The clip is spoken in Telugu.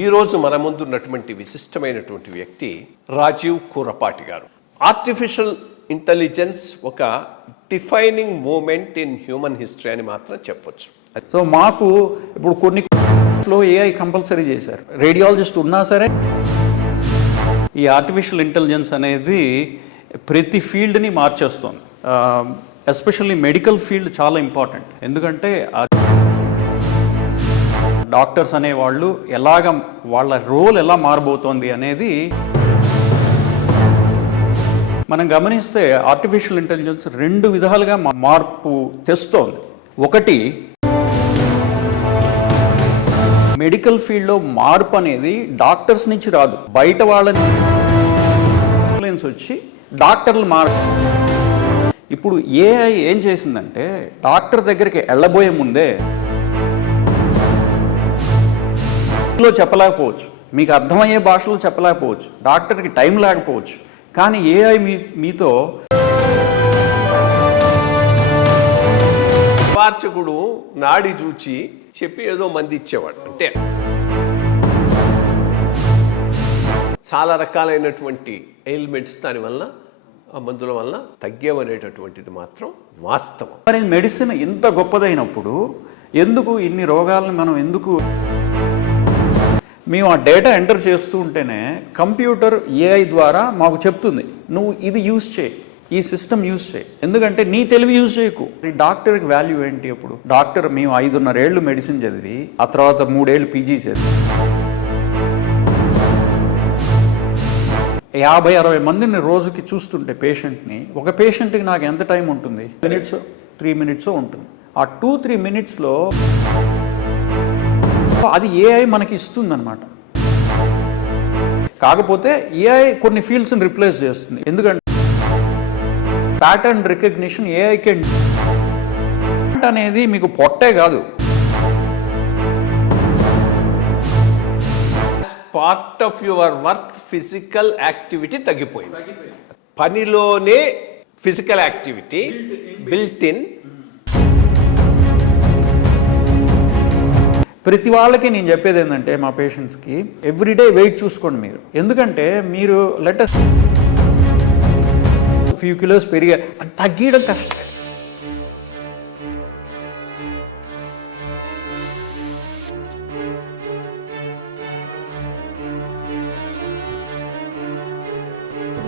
ఈరోజు మన ముందు ఉన్నటువంటి విశిష్టమైనటువంటి వ్యక్తి రాజీవ్ కూరపాటి గారు. ఆర్టిఫిషియల్ ఇంటెలిజెన్స్ ఒక defining moment in human history అని మాత్రం చెప్పొచ్చు. సో మాకు ఇప్పుడు కొన్ని ఏఐ కంపల్సరీ చేశారు. రేడియాలజిస్ట్ ఉన్నా సరే ఈ ఆర్టిఫిషియల్ ఇంటెలిజెన్స్ అనేది ప్రతి ఫీల్డ్ని మార్చేస్తుంది. ఎస్పెషల్లీ మెడికల్ ఫీల్డ్ చాలా ఇంపార్టెంట్. ఎందుకంటే డాక్టర్స్ అనేవాళ్ళు వాళ్ళ రోల్ ఎలా మారబోతోంది అనేది మనం గమనిస్తే ఆర్టిఫిషియల్ ఇంటెలిజెన్స్ రెండు విధాలుగా మార్పు తెస్తోంది. ఒకటి, మెడికల్ ఫీల్డ్లో మార్పు అనేది డాక్టర్స్ నుంచి రాదు, బయట వాళ్ళని ఇన్ఫ్లుయెన్స్ వచ్చి డాక్టర్లు ఇప్పుడు ఏఐ ఏం చేసిందంటే డాక్టర్ దగ్గరికి వెళ్ళబోయే ముందే చెప్పలేకపోవచ్చు, మీకు అర్థమయ్యే భాషలో చెప్పలేకపోవచ్చు, డాక్టర్కి టైం లేకపోవచ్చు, కానీ ఏఐ మీతో వార్చకుడు నాడి చూచి చెప్పి ఏదో మంది ఇచ్చేవాడు. అంటే చాలా రకాలైనటువంటి ఎయిల్మెంట్స్ దానివల్ల ఆ మందుల వల్ల తగ్గేవనేటటువంటిది మాత్రం వాస్తవం. మరి మెడిసిన్ ఇంత గొప్పదైనప్పుడు ఎందుకు ఇన్ని రోగాలను మనం మేము ఆ డేటా ఎంటర్ చేస్తూ ఉంటేనే కంప్యూటర్ ఏఐ ద్వారా మాకు చెప్తుంది, నువ్వు ఇది యూజ్ చేయి, ఈ సిస్టమ్ యూజ్ చేయి. ఎందుకంటే నీ తెలివి యూజ్ చేయకు. డాక్టర్కి వాల్యూ ఏంటి? అప్పుడు డాక్టర్ మేము 5.5 ఏళ్ళు మెడిసిన్ చదివి ఆ తర్వాత 3 ఏళ్ళు పీజీ చదివి 50-60 మందిని రోజుకి చూస్తుంటే పేషెంట్ని, ఒక పేషెంట్కి నాకు ఎంత టైం ఉంటుంది? 3 మినిట్స్ ఉంటుంది. ఆ 2-3 మినిట్స్లో అది ఏఐ మనకి ఇస్తుంది అనమాట. కాకపోతే ఏఐ కొన్ని ఫీల్డ్స్ని రిప్లేస్ చేస్తుంది. ఎందుకంటే ప్యాటర్న్ రికగ్నిషన్ ఏఐ కెన్ అనేది మీకు పొట్టే కాదు, part of your work physical activity తగ్గిపోయింది. పనిలోనే ఫిజికల్ యాక్టివిటీ బిల్ట్ ఇన్. ప్రతి వాళ్ళకి నేను చెప్పేది ఏంటంటే మా పేషెంట్స్కి ఎవ్రీడే వెయిట్ చూసుకోండి మీరు. ఎందుకంటే మీరు లెటెస్ట్ ఫ్యూ కిలోస్ పెరిగా తగ్గడం కష్టం.